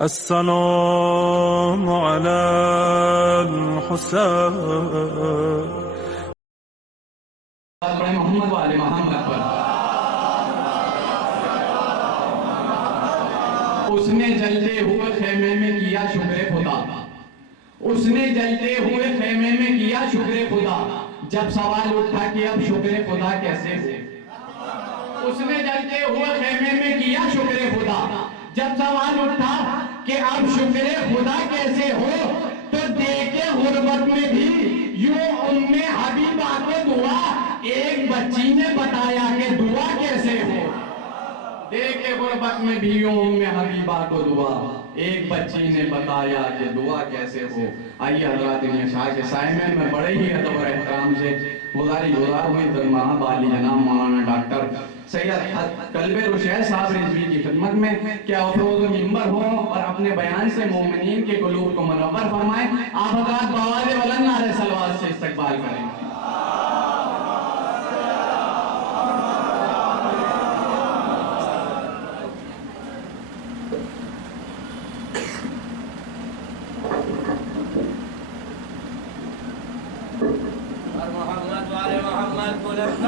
السلام على الحسين محمد والے محمد پر اس نے جلتے ہوئے خیمے میں کیا شکر خدا، اس نے جلتے ہوئے خیمے میں کیا شکر خدا، جب سوال اٹھا کہ اب شکر خدا کیسے ہو؟ اس نے جلتے ہوئے خیمے میں کیا شکر خدا، جب سوال اٹھا کہ اب شکر خدا کیسے ہو، تو دیکھے غربت میں بھی یوں حبیبہ کو دعا ایک بچی نے بتایا کہ دعا کیسے ہو۔ دیکھے غربت میں بھی یوں حبیبہ کو دعا ایک بچی نے بتایا کہ دعا کیسے ہو۔ آئیے حضرات ان شاہ کے سائے میں بڑے ہی ادب اور احترام سے گزار ہوئی درمہا بالی جناب مولانا ڈاکٹر سید قلب رشید صاحب رضوی کی خدمت میں کیا افروز و منبر ہو اور اپنے بیان سے مومنین کے قلوب کو منور فرمائیں۔ آپ حضرات بآواز بلند نعرہ صلوات سے استقبال کریں۔ محمد والے محمد بلند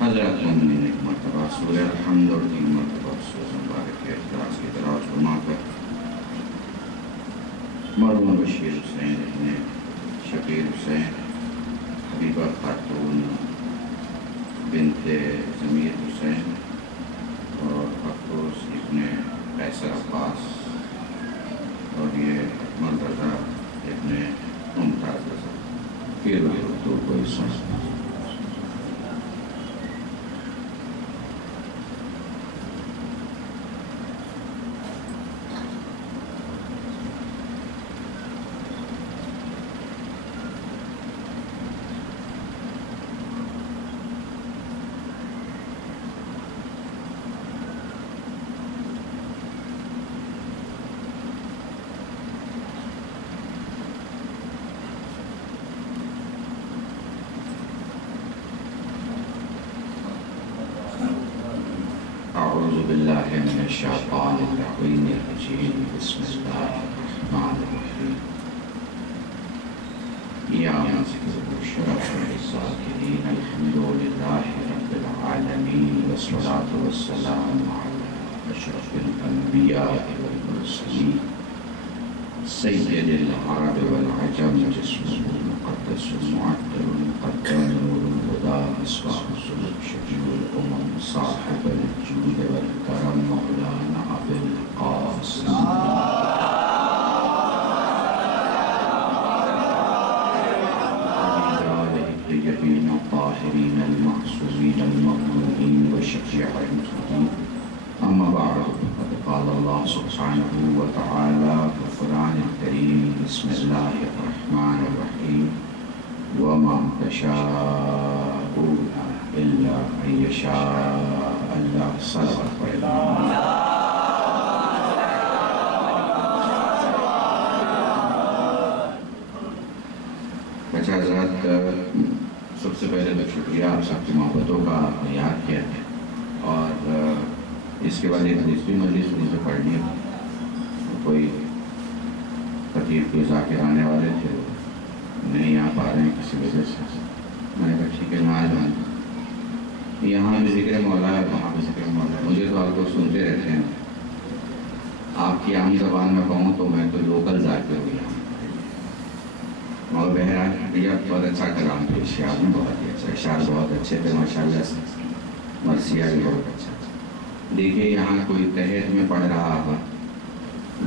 حضرت مومنین ایک مرتبہ سورہ الحمد اور 3 مرتبہ سورہ مبارک کے اخلاص کی تلاوت فرما کر مرحوم بشیر حسین ابن شبیر حسین حبیبہ خاتون بنت ضمیر حسین اور افروز ابن قیصر عباس اور یہ مرتضی ابن ممتاز رضا کی روح حضور کو اس وقت أعوذ بالله من الشيطان اللعين الرجيم بسم الله الرحمن الرحيم يا مذكر الشرف للذاكرين الحمد لله رب العالمين والصلاة والسلام على أشرف الأنبياء والمرسلين سيد العرب والعجم جسمه المقدس المعطر المقدم نور الهدى مصباح السلوك شفيع الأمم صاحب الجود والكرم مولانا أبي القاسم الطيبين الطاهرين المعصومين المظلومين وشفيع المسلمين أما بعد فقد قال الله سبحانه وتعالى في القرآن الكريم بسم الله الرحمن الرحيم وما تشاءون إلا أن يشاء الله صدق بچہ حضرات سب سے پہلے تو شکریہ آپ سب کی محبتوں کا آپ نے یاد کیا ہے اور اس کے بعد ایک دوسری مجلس مجھے پڑھنی ہے کوئی خطیب کے ذاکر آنے والے تھے نہیں آ پا رہے ہیں کسی وجہ سے میں نے کہا ٹھیک ہے نہ آ جائیں یہاں بھی ذکر مولا ہے وہاں بھی ذکر مولا ہے مجھے تو آپ کو سنتے رہتے ہیں آپ کی عام زبان میں کہوں تو میں تو لوکل ذاکر ہوں یہاں اور بہرحال بھیا بہت اچھا کلام پیش کیا آپ نے بہت ہی اچھا اشعار بہت اچھے تھے ماشاء اللہ سے مرثیہ بھی بہت اچھا دیکھیے یہاں کوئی تحت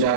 4,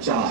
4।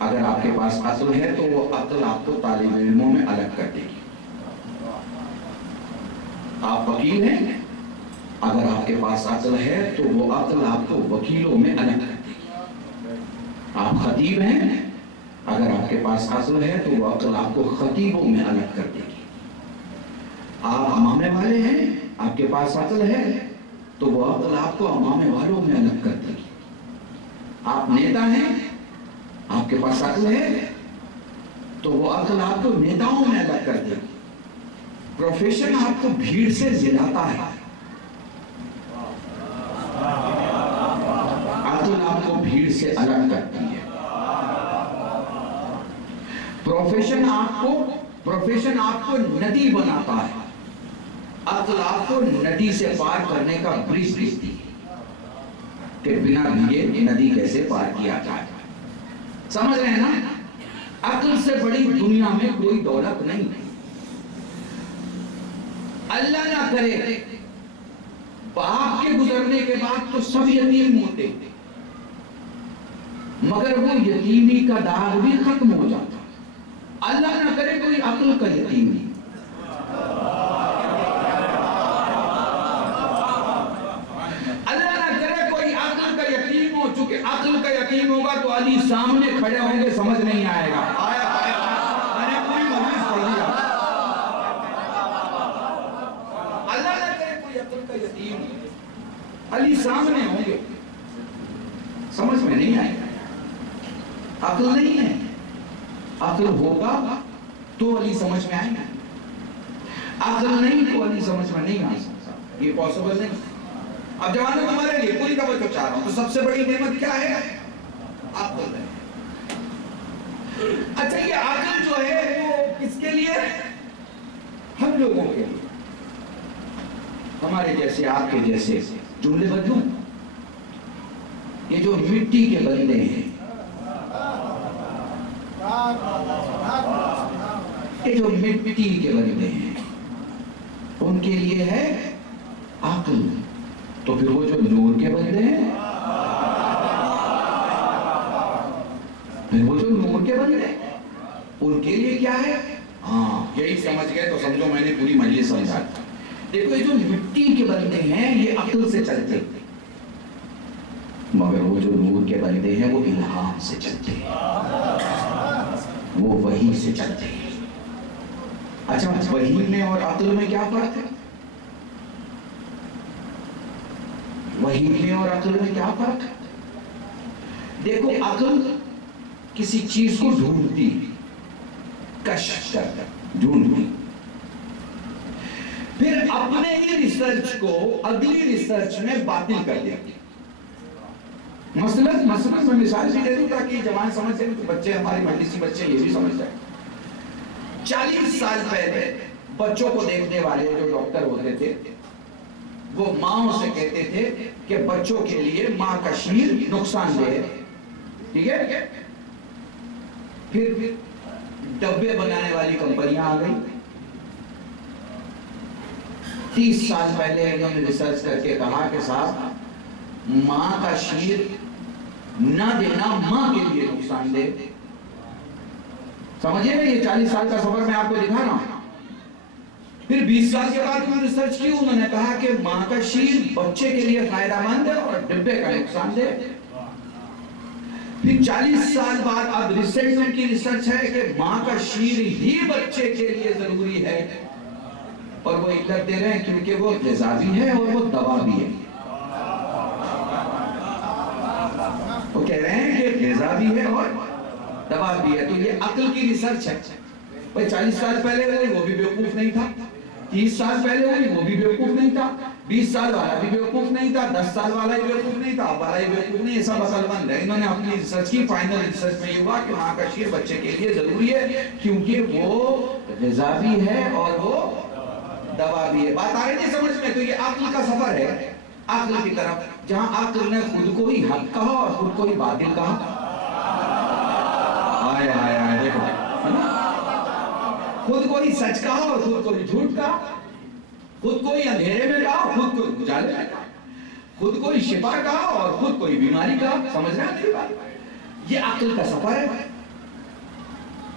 اگر آپ کے پاس عقل ہے تو وہ عقل آپ کو طالب علموں میں الگ کر دے گی. آپ وکیل ہیں، اگر آپ کے پاس عقل ہے تو وہ عقل آپ کو وکیلوں میں الگ کر دے گی. آپ خطیب ہیں، اگر آپ کے پاس عقل ہے تو وہ عقل آپ کو خطیبوں میں الگ کر دے گی. آپ امامے والے ہیں، آپ کے پاس عقل ہے تو وہ عقل آپ کو امامے والوں میں الگ کر دے گی. آپ نیتا ہیں، آپ کے پاس عقل ہے تو وہ عقل آپ کو نیتاؤں میں الگ کر دے گی. پروفیشن آپ کو بھیڑ سے ملاتا ہے، عقل آپ کو بھیڑ سے الگ کرتی ہے. پروفیشن آپ کو ندی بناتا ہے، عقل آپ کو ندی سے پار کرنے کا برج دیتی ہے کہ بنا بھیگے ندی کیسے پار کیا جائے. سمجھ رہے ہیں نا؟ عقل سے بڑی دنیا میں کوئی دولت نہیں. اللہ نہ کرے باپ کے گزرنے کے بعد تو سب یتیم ہوتے، مگر وہ یتیمی کا داغ بھی ختم ہو جاتا. اللہ نہ کرے کوئی عقل کا یتیم نہیں. اللہ نہ کرے کوئی عقل کا یتیم ہو. چونکہ عقل کا یتیم ہوگا تو علی سامنے کھڑے ہوں گے، سمجھ نہیں آئے گا. میں نے پوری مجلس پڑھ دیا. اللہ نہ کرے کوئی عقل کا یتیم ہو، علی سامنے ہوں گے، سمجھ میں نہیں آئے گا. عقل نہیں ہے. عقل ہوگا تو علی سمجھ میں آئے گا. عقل نہیں تو علی سمجھ میں نہیں آ سکتا. یہ پاسبل نہیں. اب جوانوں تمہارے لیے پوری توجہ چاہ رہا ہوں. تو سب سے بڑی نعمت کیا ہے؟ عقل ہے. اچھا یہ عقل جو ہے وہ کس کے لیے؟ ہم لوگوں کے لیے. ہمارے جیسے، آپ کے جیسے. جملے بدلوں؟ یہ جو مٹی کے بندے ہیں، یہ جو مٹی کے بندے ہیں، ان کے لیے ہے عقل. تو پھر وہ جو نور کے بندے ہیں، پھر وہ جو نور کے بندے ہیں، ان کے لیے کیا ہے؟ ہاں یہی سمجھ گئے تو سمجھو میں نے پوری مجلس سمجھا. دیکھو یہ جو مٹی کے بندے ہیں یہ عقل سے چلتے، مگر وہ جو نور کے بندے ہیں وہ الہام سے چلتے ہیں، وہ وحی سے چلتے ہیں. اچھا وحی میں اور عقل میں کیا فرق ہے؟ وحی میں اور عقل میں کیا فرق ہے؟ دیکھو عقل کسی چیز کو ڈھونڈتی، کشف کرتا، ڈھونڈتی، پھر اپنے ہی ریسرچ کو اگلی ریسرچ میں باطل کر دیتی. مثلا میں مثال بھی دے دوں تاکہ جوان سمجھ سکیں، تو بچے ہماری مجلسی بچے یہ بھی سمجھ جائیں. 40 سال پہلے بچوں کو دیکھنے والے جو ڈاکٹر ہوتے تھے وہ ماں سے کہتے تھے کہ بچوں کے لیے ماں کا شیر نقصان دہ ہے. ٹھیک ہے؟ پھر ڈبے بنانے والی کمپنیاں آ گئی. 30 سال پہلے انہوں نے ریسرچ کر کے کہا کہ صاحب ماں کا شیر نہ دینا ماں کے لیے نقصان دہ. سمجھے نا؟ یہ 40 سال کا سفر میں آپ کو دکھا رہا ہوں. پھر 20 سال کے بعد انہوں نے ریسرچ کی، انہوں نے کہا کہ ماں کا شیر بچے کے لیے فائدہ مند ہے اور ڈبے کا نقصان دہ. پھر 40 سال بعد اب ریسنٹ کی ریسرچ ہے کہ ماں کا شیر ہی بچے کے لیے ضروری ہے، اور وہ علت دے رہے ہیں کیونکہ وہ غذا بھی ہے اور وہ دوا بھی ہے. وہ کہہ رہے ہیں کہ غذا بھی ہے اور دوا بھی ہے. تو یہ عقل کی ریسرچ ہے. بھائی 40 سال پہلے وہ بھی بیوقوف نہیں تھا، 30 سال پہلے وہ بھی بیوقوف نہیں تھا، 20 سال والا بھی بیوقوف نہیں تھا، 10 سال والا بھی بیوقوف نہیں تھا، اب والا بھی بیوقوف نہیں. یہ سب عقل مند ہے. انہوں نے اپنی ریسرچ کی، فائنل ریسرچ میں یہ ہوا کہ ماں کا شیر بچے کے لیے ضروری ہے کیونکہ وہ غذا بھی ہے اور وہ دوا بھی ہے. بات آ رہی ہے سمجھ میں؟ تو یہ عقل کا سفر ہے عقل کی طرف، جہاں عقل نے خود کو ہی حق کہا اور خود کو ہی باطل کہا. آئے آئے آئے دیکھو، خود کو ہی سچ کہا اور خود کو ہی جھوٹ کہا، خود کو ہی اندھیرے میں کہا، خود کو اجالے میں کہا، خود کو ہی شفا کہا اور خود کو ہی بیماری کہا. سمجھ رہے ہیں میری بات؟ یہ عقل کا سفر ہے.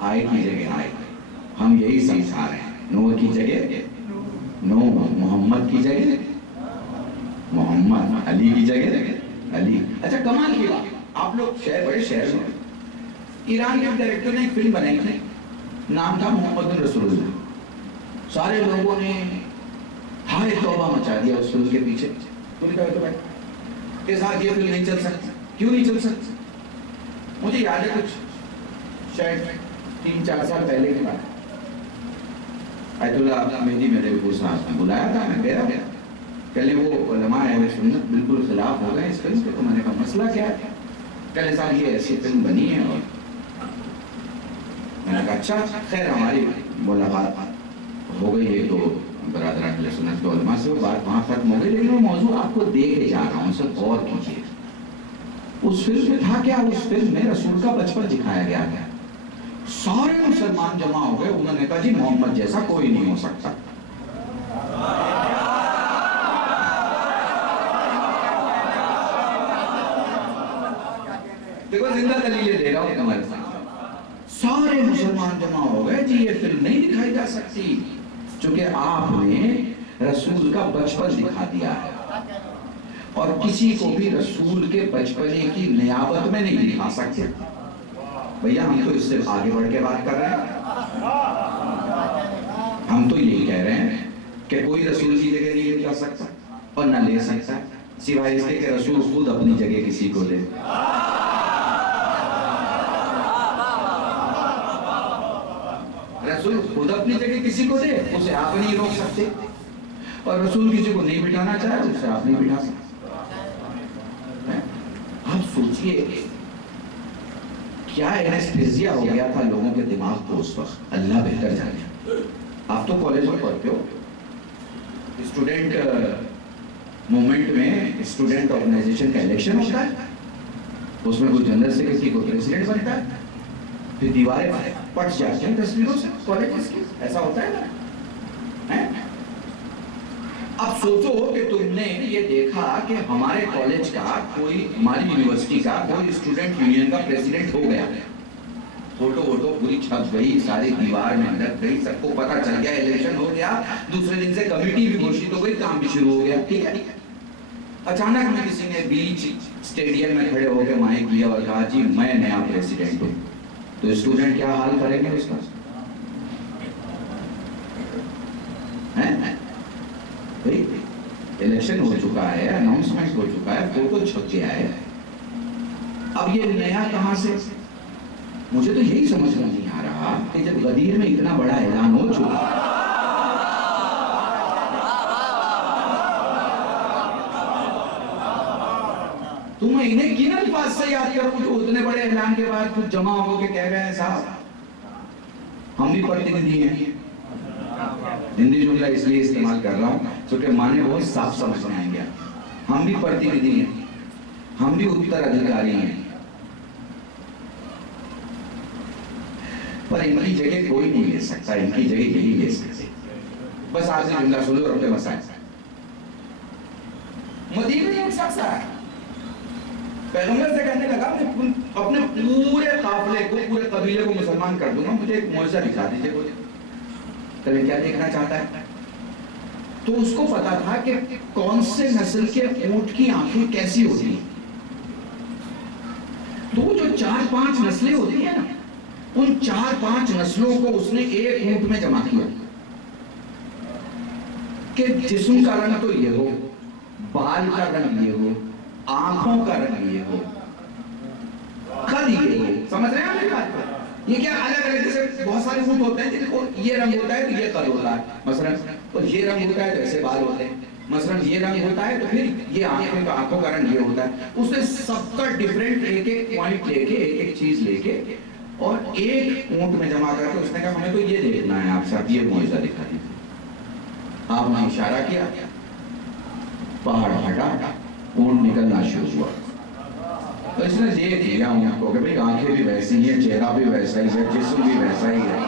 آئے کی جگہ آئے، ہم یہی سمجھا رہے ہیں، نوح کی جگہ نوح، محمد کی جگہ محمد، علی کی جگہ علی۔ اچھا کمال کی بات، آپ لوگ شہر بڑے شہر میں، ایران کے ڈائریکٹر نے ایک فلم بنائی تھی، نام تھا محمد رسول اللہ۔ سارے لوگوں نے ہائے توبہ مچا دیا اس فلم کے پیچھے، تو کہا تو بھائی اس آج یہ فلم نہیں چل سکتی، کیوں نہیں چل سکتی؟ مجھے یاد ہے کچھ شاید 3-4 سال پہلے کی بات، آیت اللہ مہدی مدنی صاحب نے بلایا تھا، میں گیا، کہلے وہ علماء اہل سنت بالکل خلاف ہو گئے اس فلم کے، تو میں نے کہا مسئلہ کیا ہے؟ کہلے صاحب یہ ایسی فلم بنی ہے، اور میں نے کہا اچھا خیر، ہماری ملاقات ہو گئی ہے تو برادران اہل سنت کے علماء سے، وہ بات وہاں ختم ہو گئی، لیکن وہ موضوع آپ کو دے کے جا رہا ہوں، اسے غور کیجیے۔ اس فلم میں تھا کیا؟ اس فلم میں رسول کا بچپن دکھایا گیا ہے، سارے مسلمان جمع ہو گئے، انہوں نے کہا جی محمد جیسا کوئی نہیں ہو سکتا۔ دیکھو زندہ دلیلیں دے رہا ہوں تمہارے ساتھ، سارے مسلمان جمع ہو گئے، جی یہ فلم نہیں دکھائی جا سکتی، چونکہ آپ نے رسول کا بچپن دکھا دیا ہے، اور کسی کو بھی رسول کے بچپنے کی نیابت میں نہیں دکھا سکتے۔ بھیا ہم تو اس سے آگے بڑھ کے بات کر رہے ہیں، ہم تو یہی کہہ رہے ہیں کہ کوئی رسول کی جگہ نہیں لے سکتا اور نہ لے سکتا، سوائے اس کے کہ رسول خود اپنی جگہ کسی کو دے۔ رسول خود اپنی جگہ کسی کو دے، اسے آپ نہیں روک سکتے، اور رسول کسی کو نہیں بٹھانا چاہے اسے آپ نہیں بٹھا سکتے۔ آپ سوچئے کیا اینستھیزیا ہو گیا تھا لوگوں کے دماغ کو اس وقت، اللہ بہتر جانے۔ آپ تو کالج میں پڑھتے ہو، اسٹوڈنٹ مومنٹ میں اسٹوڈنٹ آرگنائزیشن کا الیکشن ہوتا ہے، اس میں کوئی جنرل سیکرٹری کو پریزیڈنٹ بنتا ہے، پھر دیواریں پٹ جاتی ہیں تصویروں سے کالجز کی، ایسا ہوتا ہے نا؟ اب سوچو کہ تم نے یہ دیکھا کہ ہمارے کالج کا کوئی، ہماری یونیورسٹی کا کوئی اسٹوڈنٹ یونین کا پریزیڈنٹ ہو گیا، فوٹو ووٹو پوری چھپ گئی، ساری دیوار میں لگ گئی، سب کو پتہ چل گیا، الیکشن ہو گیا، دوسرے دن سے کمیٹی بھی گھوشت ہو گئی، کام بھی شروع ہو گیا، ٹھیک ہے۔ اچانک میں کسی نے بیچ اسٹیڈیم میں کھڑے ہو کے مائک لیا اور کہا جی میں نیا پریزیڈنٹ ہوں، تو اسٹوڈنٹ کیا حال کریں گے اس کا؟ الیکشن ہو چکا ہے، اناؤنسمنٹ ہو چکا ہے، فوٹو چھپ گیا ہے، اب یہ نیا کہاں سے؟ مجھے تو یہی سمجھ میں نہیں آ رہا کہ جب غدیر میں اتنا بڑا اعلان ہو چکا، تو میں انہیں کن الفاظ سے یاد کروں جو اتنے بڑے اعلان کے بعد کچھ جمع ہو کے کہہ رہے ہیں صاحب ہم بھی پرتیندھی ہیں۔ ہندی جملہ اس لیے استعمال کر رہا ہوں کیونکہ معنی بہت صاف سمجھ میں آئیں گے، ہم بھی پرتیندھی ہیں، ہم بھی اتر ادھیکاری ہیں، پر ان کی جگہ کوئی نہیں لے سکتا، ان کی جگہ یہی لے سکتے۔ بس آج سے جملہ سنو اور اپنے مسائل۔ مدینہ میں ایک شخص آیا، پیغمبر سے کہنے لگا میں اپنے پورے قافلے کو، پورے قبیلے کو مسلمان کر دوں گا، مجھے ایک معجزہ دکھا دیجیے کوئی۔ کہے کیا دیکھنا چاہتا ہے؟ تو اس کو پتا تھا کہ کون سے نسل کے اونٹ کی آنکھیں کیسی ہوتی ہیں، تو وہ جو 4-5 نسلیں ہوتی ہیں نا، ان 4-5 نسلوں کو اس نے ایک اونٹ میں جمع کیا کہ جسم کا رنگ تو یہ ہو، بال کا رنگ یہ ہو، آنکھوں کا رنگ یہ ہو، قد یہ ہو۔ سمجھ رہے ہیں آپ یہ بات کو؟ یہ کیا الگ الگ، جیسے بہت سارے اونٹ ہوتے ہیں جن کو یہ رنگ ہوتا ہے تو یہ قد ہوتا ہے مثلا، اور یہ رنگ ہوتا ہے تو ایسے بال ہوتے ہیں مثلا، یہ رنگ ہوتا ہے تو پھر یہ آنکھوں کا رنگ یہ ہوتا ہے۔ اس نے سب کا ڈیفرنٹ ایک ایک پوائنٹ لے کے، ایک ایک چیز لے کے اور ایک اونٹ میں جمع کر کے اس نے کہا ہمیں تو یہ دیکھنا ہے، آپ صاحب یہ معجزہ دکھا دیجیے۔ آپ نے اشارہ کیا، پہاڑ ہٹا، اونٹ نکلنا شروع ہوا، تو اس نے دیکھ لیا اونٹ کو کہ بھئی آنکھیں بھی ویسی ہیں، چہرہ بھی ویسا ہی ہے، جسم بھی ویسا ہی ہے،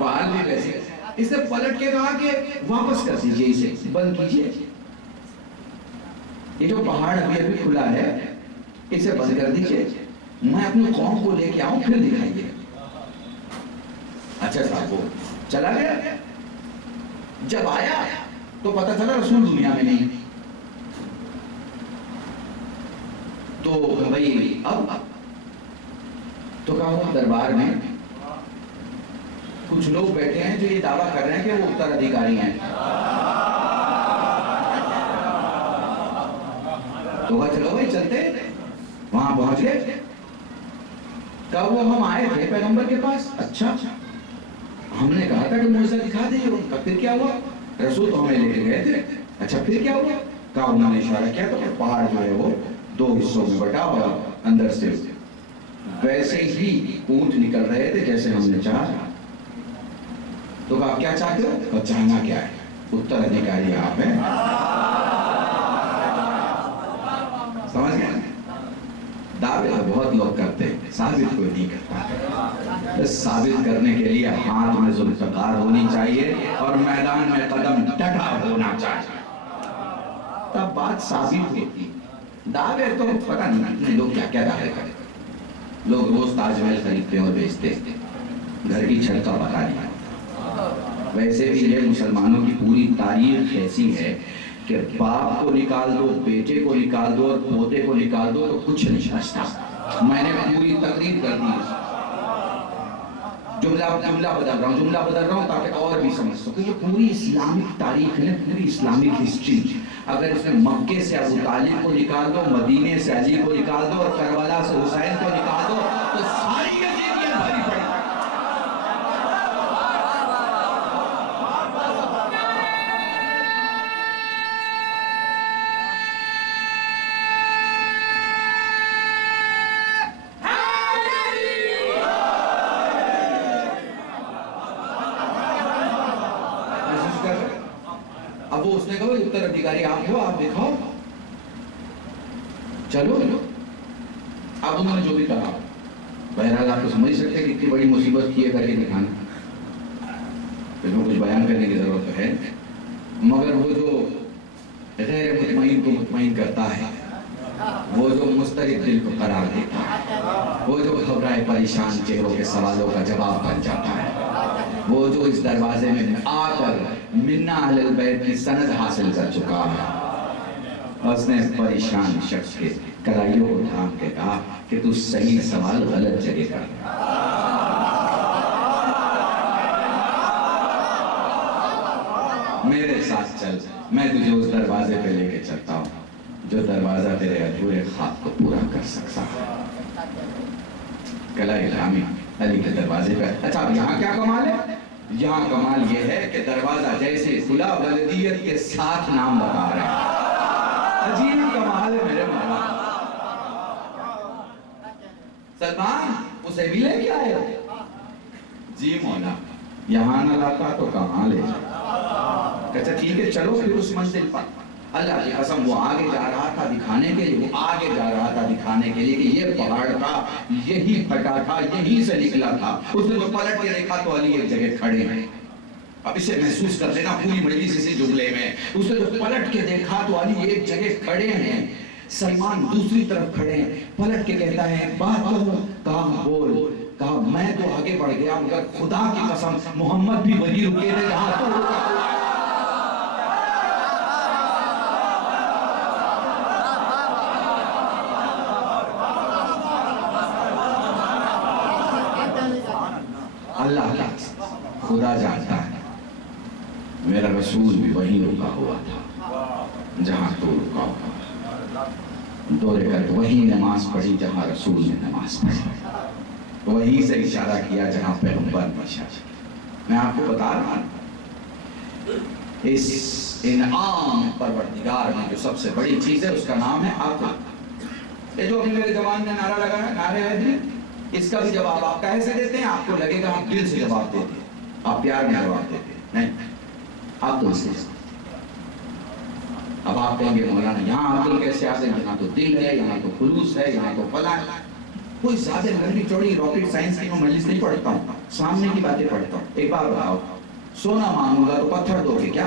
بال بھی ویسے ہیں۔ اس نے پلٹ کے کہا کہ واپس کر دیجئے، اسے بند کیجئے، یہ جو پہاڑ ابھی کھلا ہے اسے بند کر دیجئے، میں اپنی قوم کو لے کے آؤں پھر دکھائیے۔ اچھا صاحب وہ چلا گیا. جب آیا تو پتہ چلا رسول دنیا میں نہیں. تو بھائی اب تو کہا وہ دربار میں کچھ لوگ بیٹھے ہیں جو یہ دعویٰ کر رہے ہیں کہ وہ اترادھیکاری ہیں. تو کہا چلو بھائی چلتے. وہاں پہنچ گئے. کہا وہ ہم آئے تھے پیغمبر کے پاس. اچھا ہم نے کہا تھا کہ معجزہ دکھا دیں. پھر کیا ہوا؟ رسول تو ہمیں لے کے گئے تھے. اچھا پھر کیا ہوا؟ کہا انہوں نے اشارہ کیا تو پہاڑ جو ہے وہ 2 حصوں میں بٹا اور اندر سے ویسے ہی اونٹ نکل رہے تھے جیسے ہم نے چاہا. تو کہا کیا چاہتے ہو؟ اور چاہنا کیا ہے؟ اترادھیکاری آپ ہیں. سمجھ گئے؟ دعوے بہت لوگ کرتے ہیں, ثابت کوئی نہیں کرتا. ثابت کرنے کے لیے ہاتھ میں ذوالفقار ہونی چاہیے اور میدان میں قدم ڈٹا ہونا چاہیے, تب بات ثابت ہوتی. دعوے تو پتہ نہیں لوگ کیا کیا دعوے کرتے. لوگ روز تاج محل خریدتے اور بیچتے, گھر کی چھت کا پتہ نہیں. ویسے بھی یہ مسلمانوں کی پوری تاریخ ایسی ہے کہ باپ کو نکال دو, بیٹے کو نکال دو اور پوتے کو نکال دو تو کچھ نہیں بچتا. میں نے پوری تقریر کر دی. جملہ بدل رہا ہوں تاکہ اور بھی سمجھ سکو. یہ پوری اسلامک تاریخ ہے, پوری اسلامک ہسٹری. اگر اس میں مکے سے ابو طالب کو نکال دو, مدینے سے علی کو نکال دو اور کربلا سے حسین کو نکال دو تو ساری یزیدیت بھری پڑی. اب وہ اس نے کہا اترادھیکاری آپ ہو, آپ دکھاؤ. چلو اب انہوں نے جو بھی کہا, بہرحال آپ کو سمجھ سکتے کہ اتنی بڑی مصیبت کی ہے کر کے دکھانا. اس میں کچھ بیان کرنے کی ضرورت تو ہے, مگر وہ جو غیر مطمئن کو مطمئن کرتا ہے, وہ جو مضطرب دل کو قرار دیتا ہے, وہ جو گھبرائے پریشان چہروں کے سوالوں کا جواب بن جاتا ہے, وہ جو اس دروازے میں آ کر منا اہل البیت کی سند حاصل کر چکا ہے. اس نے پریشان شخص کے کلائیوں کو تھام کے کہا کہ تو صحیح سوال غلط جگہ کر. میرے ساتھ چل, میں تجھے اس دروازے پہ لے کے چلتا ہوں جو دروازہ تیرے ادھورے خواب کو پورا کر سکتا ہے. قلعہ گرامی علی کے دروازے پہ. اچھا اب یہاں کیا کمال ہے؟ یہاں کمال یہ ہے کہ دروازہ جیسے کھلا ولدیت کے ساتھ نام بتا رہے ہیں. عجیب کمال ہے میرے مولا. سلمان اسے بھی لے کے آئے ہو؟ جی مولا, یہاں نہ لاتا تو کہاں لے جائے. کہتا ٹھیک ہے چلو پھر اس منزل پر. اللہ کی قسم وہ آگے جا رہا تھا دکھانے کے لیے, وہ آگے جا رہا تھا دکھانے کے لیے کہ یہ پہاڑ تھا, یہی پھٹا تھا, یہی سے نکلا تھا. اس نے تو پلٹ کے دیکھا تو علی ایک جگہ کھڑے ہیں. اب اسے محسوس کر لینا پوری مجلس اسی جملے میں. اس نے تو پلٹ کے دیکھا تو علی ایک جگہ کھڑے ہیں, سلمان دوسری طرف کھڑے ہیں. پلٹ کے کہتا ہے بات کرو. کہا بول. کہا میں تو آگے بڑھ گیا مگر خدا کی قسم محمد بھی وہی رکے تھے جہاں تو رکا. اللہ کا خدا جانتا ہے میرا رسول بھی وہیں رکا ہوا تھا جہاں تو رکا ہوا. 2 رکعت وہیں نماز پڑھی جہاں رسول نے نماز پڑھی, وہیں سے اشارہ کیا جہاں پیغمبر نے اشارہ کیا. میں آپ کو بتا رہا ہوں اس انعام پروردگار میں جو سب سے بڑی چیز ہے اس کا نام ہے عقل. یہ جو ابھی میرے جوان نے نعرہ لگا ہے, نعرے ہے, اس کا بھی جواب آپ کیسے دیتے ہیں؟ آپ کو لگے گا آپ دل سے جواب دیتے ہیں, آپ پیار میں جواب دیتے ہیں. نہیں, آپ دل سے. اب آپ کہیں گے مولانا یہاں عقل کیسے آتے ہیں؟ یہاں تو دل ہے, یہاں تو خلوص ہے, یہاں تو فلاں. کوئی زیادہ لمبی چوڑی راکٹ سائنس کی میں مجلس نہیں پڑھتا ہوں, سامنے کی باتیں پڑھتا ہوں. ایک بار بتاؤ, سونا مانگوں گا تو پتھر دو گے کیا؟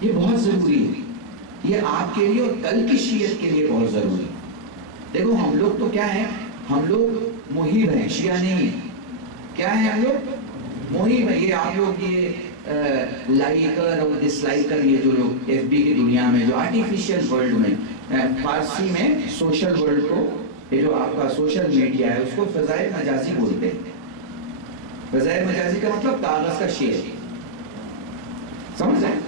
یہ بہت ضروری ہے، یہ آپ کے لیے اور کل کی شیعت کے لیے بہت ضروری ہے۔ دیکھو ہم لوگ تو کیا ہیں، ہم لوگ محب ہیں، شیعہ نہیں ہیں۔ کیا ہیں ہم لوگ؟ محب ہیں۔ یہ آپ لوگ یہ لائکر اور ڈس لائکر، یہ جو لوگ ایف بی کی دنیا میں جو آرٹیفیشل ورلڈ میں، فارسی میں سوشل ورلڈ کو، یہ جو آپ کا سوشل میڈیا ہے اس کو فضائے مجازی بولتے ہیں۔ فضائے مجازی کا مطلب کاغذ کا شیئر، سمجھ رہے ہیں؟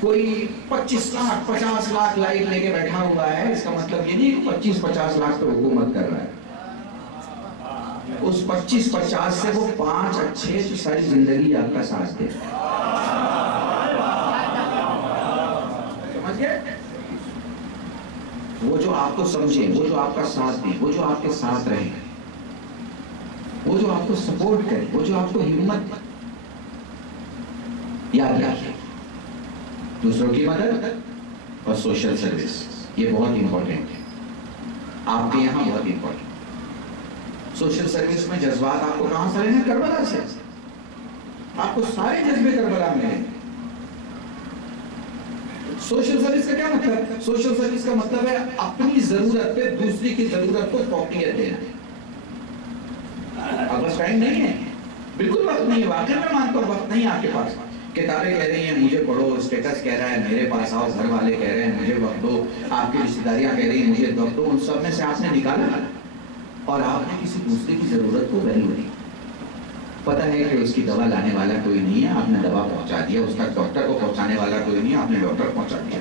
کوئی 25 لاکھ 50 لاکھ لائک لے کے بیٹھا ہوا ہے، اس کا مطلب یہ نہیں کہ 25-50 لاکھ تو حکومت کر رہا ہے، اس 25-50 سے وہ 5 اچھے تو ساری زندگی آپ کا ساتھ دے، سمجھ گئے؟ وہ جو آپ کو سمجھے، وہ جو آپ کا ساتھ دے، وہ جو آپ کے ساتھ رہے، وہ جو آپ کو سپورٹ کرے، وہ جو آپ کو ہمت، یاد رکھیے دوسروں کی مدد اور سوشل سروس، یہ بہت امپورٹنٹ ہے آپ کے یہاں، بہت امپورٹنٹ۔ سوشل سروس میں جذبات آپ کو کہاں سے رہے ہیں؟ کربلا سے، آپ کو سارے جذبے کربلا میں ہیں۔ سوشل سروس کا کیا مطلب ہے؟ سوشل سروس کا مطلب ہے اپنی ضرورت پہ دوسری کی ضرورت کو فوقیت دینا۔ اب بس ٹائم نہیں ہے، بالکل وقت نہیں ہے، واقعی میں مانتا ہوں وقت نہیں ہے آپ کے پاس۔ کتابیں کہہ رہی ہیں مجھے پڑھو، اسٹیٹس کہہ رہا ہے میرے پاس آؤ، گھر والے کہہ رہے ہیں مجھے وقت دو، آپ کی رشتہ داریاں کہہ رہی ہیں مجھے وقت دو، ان سب میں سے آپ نے نکالا اور آپ نے کسی دوسرے کی ضرورت کو ویلیو دی۔ پتہ ہے کہ اس کی دوا لانے والا کوئی نہیں ہے، آپ نے دوا پہنچا دیا، اس تک ڈاکٹر کو پہنچانے والا کوئی نہیں ہے، آپ نے ڈاکٹر پہنچا دیا۔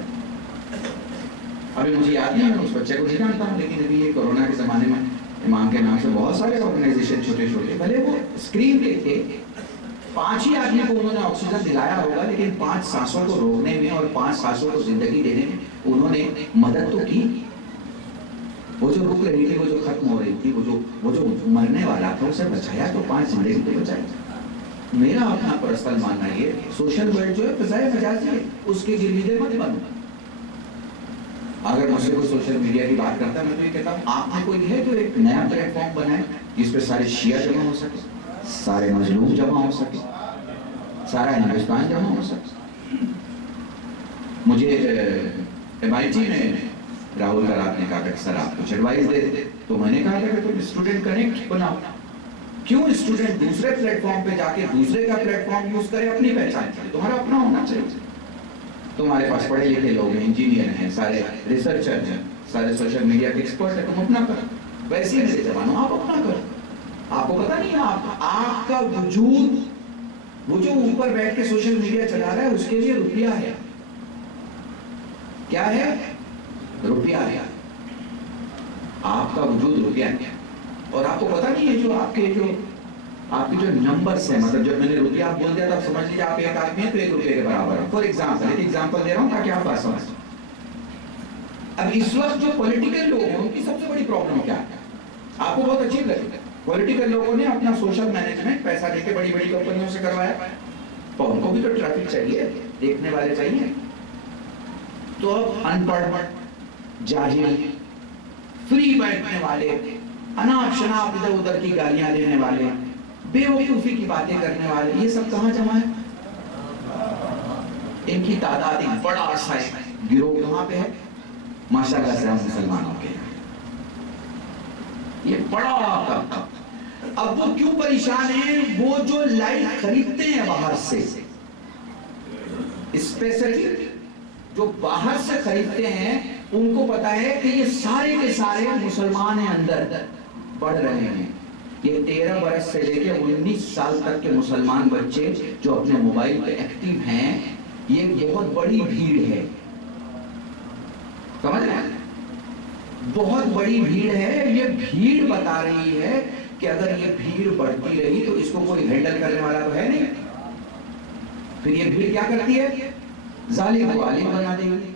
ابھی مجھے یاد نہیں ہے، میں اس بچے کو نہیں جانتا ہوں، لیکن ابھی یہ کورونا کے زمانے میں امام کے نام سے بہت سارے آرگنائزیشن چھوٹے چھوٹے، بھلے وہ اسکرین پہ تھے، 5 ہی آدمی کو انہوں نے آکسیجن دلایا ہوگا، لیکن 5 سانسوں کو روکنے میں اور 5 سانسوں کو زندگی دینے میں انہوں نے مدد تو کی۔ وہ جو رک رہی تھی، وہ جو ختم ہو رہی تھی، وہ جو مرنے والا تھا اسے بچایا، تو 5 زندگی تو بچائی۔ میرا اپنا پرسنل ماننا یہ سوشل ورلڈ جو ہے فضائے مجازی ہے، اس کے گرویدے مت بنو۔ اگر مجھ سے کوئی سوشل میڈیا کی بات کرتا ہے، میں تو یہ کہتا ہوں آپ میں کوئی ہے جو ایک نیا پلیٹ فارم بنائے جس پہ سارے شیعہ جمع ہو سکے، سارے مظلوم جمع ہو سکے، سارا ہندوستان جمع ہو سکے۔ مجھے MIT میں راہل کا رات نے کہا کہ سر آپ کچھ ایڈوائز دے دے، تو میں نے کہا کہ تم اسٹوڈنٹ کنیکٹ بناؤ۔ کیوں اسٹوڈنٹ دوسرے پلیٹ فارم پہ جا کے دوسرے کا پلیٹ فارم یوز کرے اپنی پہچان کے لیے؟ تمہارا اپنا ہونا چاہیے۔ تمہارے پاس پڑھے لکھے لوگ ہیں، انجینئر ہیں، سارے ریسرچر ہیں، سارے سوشل میڈیا کے ایکسپرٹ ہیں، تم اپنا کرو۔ ویسے ہی میرے جوانوں آپ اپنا کرو۔ آپ کو پتہ نہیں ہے آپ کا وجود، وہ جو اوپر بیٹھ کے سوشل میڈیا چلا رہا ہے اس کے لیے روپیہ ہے۔ کیا ہے؟ روپیہ ہے۔ آپ کا وجود روپیہ ہے، اور آپ کو پتہ نہیں ہے جو آپ کے جو نمبرز ہیں، مطلب جب میں نے روپیہ آپ بول دیا تو آپ سمجھ لیجیے آپ ایک آدمی ہے تو 1 روپے کے برابر ہے۔ فار ایگزامپل دے رہا ہوں تاکہ آپ بات سمجھ۔ اب اس وقت جو پولیٹیکل لوگ ہیں ان کی سب سے بڑی پرابلم کیا ہے؟ آپ کو بہت عجیب لگے گا، پولیٹیکل لوگوں نے اپنا سوشل مینجمنٹ پیسہ دے کے بڑی بڑی کمپنیوں سے کروایا، تو ان کو بھی تو ٹریفک چاہیے، دیکھنے والے چاہیے۔ تو اب ان پڑھ، جاہل، فری بیٹھنے والے، اناپ شناپ ادھر ادھر کی گالیاں دینے والے، بے وقوفی کی باتیں کرنے والے، یہ سب کہاں جمع ہے؟ ان کی تعداد ایک بڑا عرصہ ہے، گروہ کہاں پہ ہے؟ ماشاءاللہ سے ہم مسلمانوں کے یہ بڑا طبقہ۔ اب وہ کیوں پریشان ہیں؟ وہ جو لائٹ خریدتے ہیں باہر سے، اسپیسیفک جو باہر سے خریدتے ہیں، ان کو پتا ہے کہ یہ سارے کے سارے مسلمان ہیں، اندر بڑھ رہے ہیں۔ یہ 13 برس سے لے کے 19 سال تک کے مسلمان بچے جو اپنے موبائل پہ ایکٹیو ہیں، یہ بہت بڑی بھیڑ ہے، سمجھ رہے ہیں؟ بہت بڑی بھیڑ ہے۔ یہ بھیڑ بتا رہی ہے کہ اگر یہ بھیڑ بڑھتی رہی تو اس کو کوئی ہینڈل کرنے والا تو ہے نہیں۔ پھر یہ بھیڑ کیا کرتی ہے؟ ظالم کو عالم بنا دے گی۔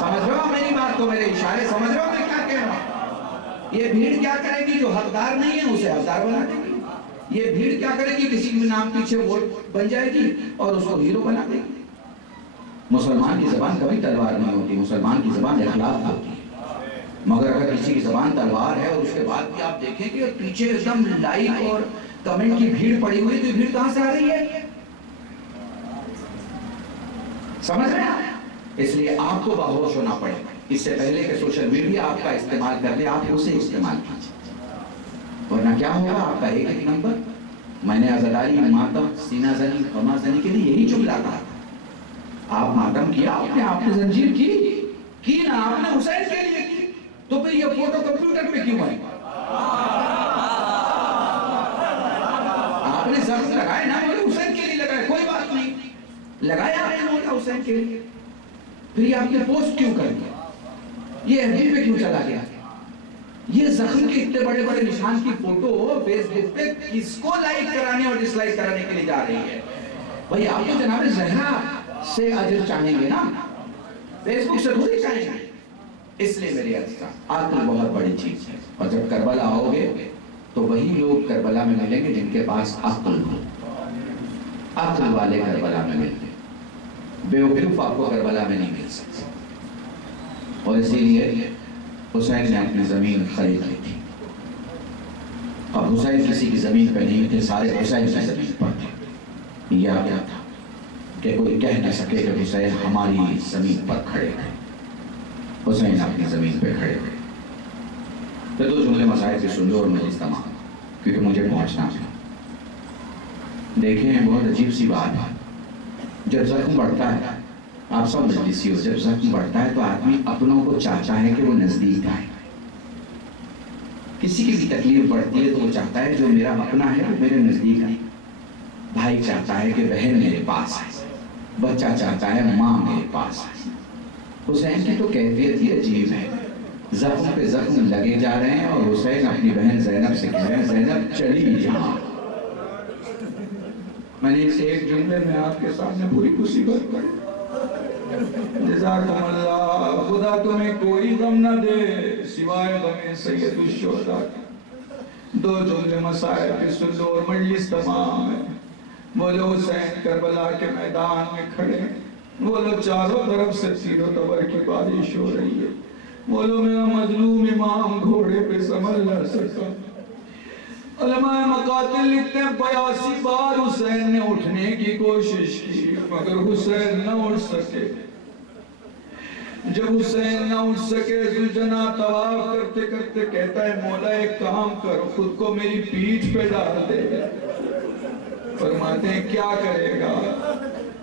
سمجھ رہے ہو میری بات؟ تو میرے اشارے سمجھ رہے ہو میں کیا کہہ رہا ہوں؟ یہ بھیڑ کیا کرے گی؟ جو حقدار نہیں ہے اسے حقدار بنا دے گی۔ یہ بھیڑ کیا کرے گی؟ کسی کے نام پیچھے ووٹ بن جائے گی اور اس کو ہیرو بنا دے گی۔ مسلمان کی زبان کبھی تلوار نہیں ہوتی، مسلمان کی زبان اخلاق ہوتی ہے۔ مگر اگر کسی کی زبان تلوار ہے اور اس کے بعد بھی آپ دیکھیں کہ پیچھے ایک دم لائک اور کمنٹ کی بھیڑ پڑی ہوئی، تو یہ بھیڑ کہاں سے آ رہی ہے؟ سمجھ رہے ہیں؟ اس لیے آپ کو باہوش ہونا پڑے گا. اس سے پہلے کہ سوشل میڈیا آپ کا استعمال کر دے آپ اسے استعمال کیجیے، ورنہ کیا ہوگا آپ کا ایک نمبر. میں نے عزاداری، ماتم، سینہ زنی، غمہ زنی کے لیے یہی جملہ کہا تھا. آپ ماتم کیا، آپ نے زنجیر کی نا، آپ نے حسین کے لیے کی، تو پھر یہ فوٹو کمپیوٹر میں کیوں ہے؟ آپ نے زخم لگائے نا، مولا حسین کے لیے لگائے، کوئی بات نہیں، لگایا آپ نے مولا حسین کے لیے، پھر یہ آپ نے پوسٹ کیوں کر دیا؟ یہ FB پہ کیوں چلا گیا؟ یہ زخم کے اتنے بڑے بڑے نشان کی فوٹو فیس بک پہ کس کو لائک کرانے اور ڈس لائک کرانے کے لیے جا رہی ہے؟ بھائی آپ تو جناب زہرا سے اجر چاہیں گے نا، فیس بک سے تھوڑی چاہیں گے. اس لیے میرے عزیز عقل بہت بڑی چیز ہے، اور جب کربلا آؤ گے تو وہی لوگ کربلا میں ملیں گے جن کے پاس عقل ہو. عقل والے کربلا میں ملیں گے، بیوقوف آپ کو کربلا میں نہیں مل سکتے. اور اسی لیے حسین نے اپنی زمین خرید لی تھی. اب حسین کسی کی زمین پہ نہیں تھے، سارے حسین کی زمین پر تھے. یہ کیا تھا کہ کوئی کہہ نہ سکے کہ حسین ہماری زمین پر کھڑے تھے. حسین اپنی زمین پہ کھڑے تھے. تو دو جملے مسائل سے سن لو اور مجلس تمام، کیونکہ مجھے پہنچنا ہے. دیکھیں بہت عجیب سی بات ہے، جب زخم بڑھتا ہے، آپ سب مجلسی ہو، جب زخم بڑھتا ہے تو آدمی اپنوں کو چاہتا ہے کہ وہ نزدیک آئے. کسی کی بھی تکلیف بڑھتی ہے تو وہ چاہتا ہے جو میرا اپنا ہے وہ میرے نزدیک آئے. بھائی چاہتا ہے کہ بہن میرے پاس آئے، بچہ چاہتا ہے ماں میرے پاس آئے. حسین کی تو کیفیت ہی عجیب ہے، زخم پہ زخم لگے جا رہے ہیں اور حسین اپنی بہن زینب سے کہہ رہے ہیں زینب چلی جا. میں نے اسے ایک جملے میں آپ کے سامنے پوری مصیبت پڑھی. جزاکم اللہ، خدا تمہیں کوئی غم نہ دے سوائے غم سید الشہداء. دو جملے مسائل پہ سن لو اور مجلس تمام ہے. بولو حسین کربلا کے میدان میں کھڑے، بولو چاروں طرف سے تیر و تبر کی بارش ہو رہی ہے. بولو میرا مظلوم امام گھوڑے پہ سنبھل نہ سکا. علماء مقاتل لکھتے ہیں 82 بار حسین نے اٹھنے کی کوشش کی مگر حسین نہ اٹھ سکے. جب حسین نہ اٹھ سکے ذوالجناح طواف کرتے کرتے کہتا ہے مولا ایک کام کر، خود کو میری پیٹھ پہ ڈال دے. فرماتے ہیں کیا کرے گا؟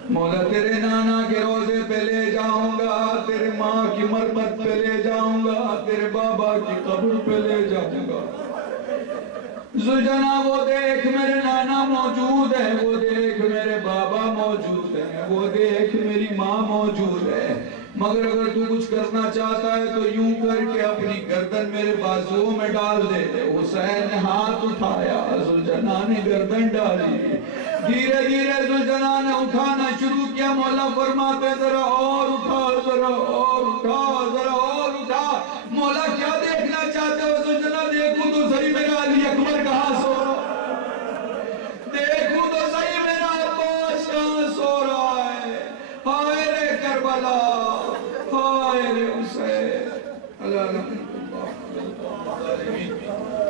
مولا تیرے نانا کے روزے پہ لے جاؤں گا، تیرے ماں کی مربت پہ لے جاؤں گا، تیرے بابا کی قبر پہ لے جاؤں گا. ذوالجناح وہ دیکھ میرے نانا موجود ہے، وہ دیکھ میرے بابا موجود ہے، وہ دیکھ میری ماں موجود ہے، مگر اگر تو کچھ کرنا چاہتا ہے تو یوں کر کے اپنی گردن میرے بازوؤں میں ڈال دے. حسین نے ہاتھ اٹھایا، ذوالجناح نے گردن ڈالی. دھیرے دھیرے ذوالجناح نے اٹھانا شروع کیا. مولا فرماتے ذرا اور اٹھا، ذرا اور اٹھا، ذرا اور اٹھا. مولا کیا دیکھنا چاہتے ہو؟ ذوالجناح دیکھوں تو صحیح میرا علی اکبر کہاں سو رہا، دیکھوں تو صحیح میرا عباس کہاں سو رہا ہے. ہائے رے کربلا، ہائے رے حسین. اللہ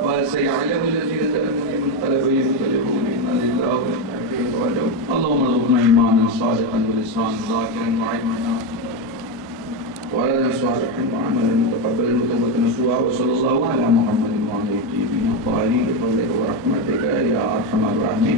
وَسَيَعْلَمُ الَّذِينَ ظَلَمُوا لِمَنْ انقلبوا ينقلبون إِنَّا لِلَّهِ وَإِنَّا إِلَيْهِ رَاجِعُونَ. اللهم ارزقنا إيمانا صادقا ولسانا ذاكرا وعلما نافعا وعلما صالحا وعملا متقبلا وتوبة نصوحا. وصلى الله على محمد وعلى آله الطيبين الطاهرين بفضلك ورحمتك يا أرحم الراحمين.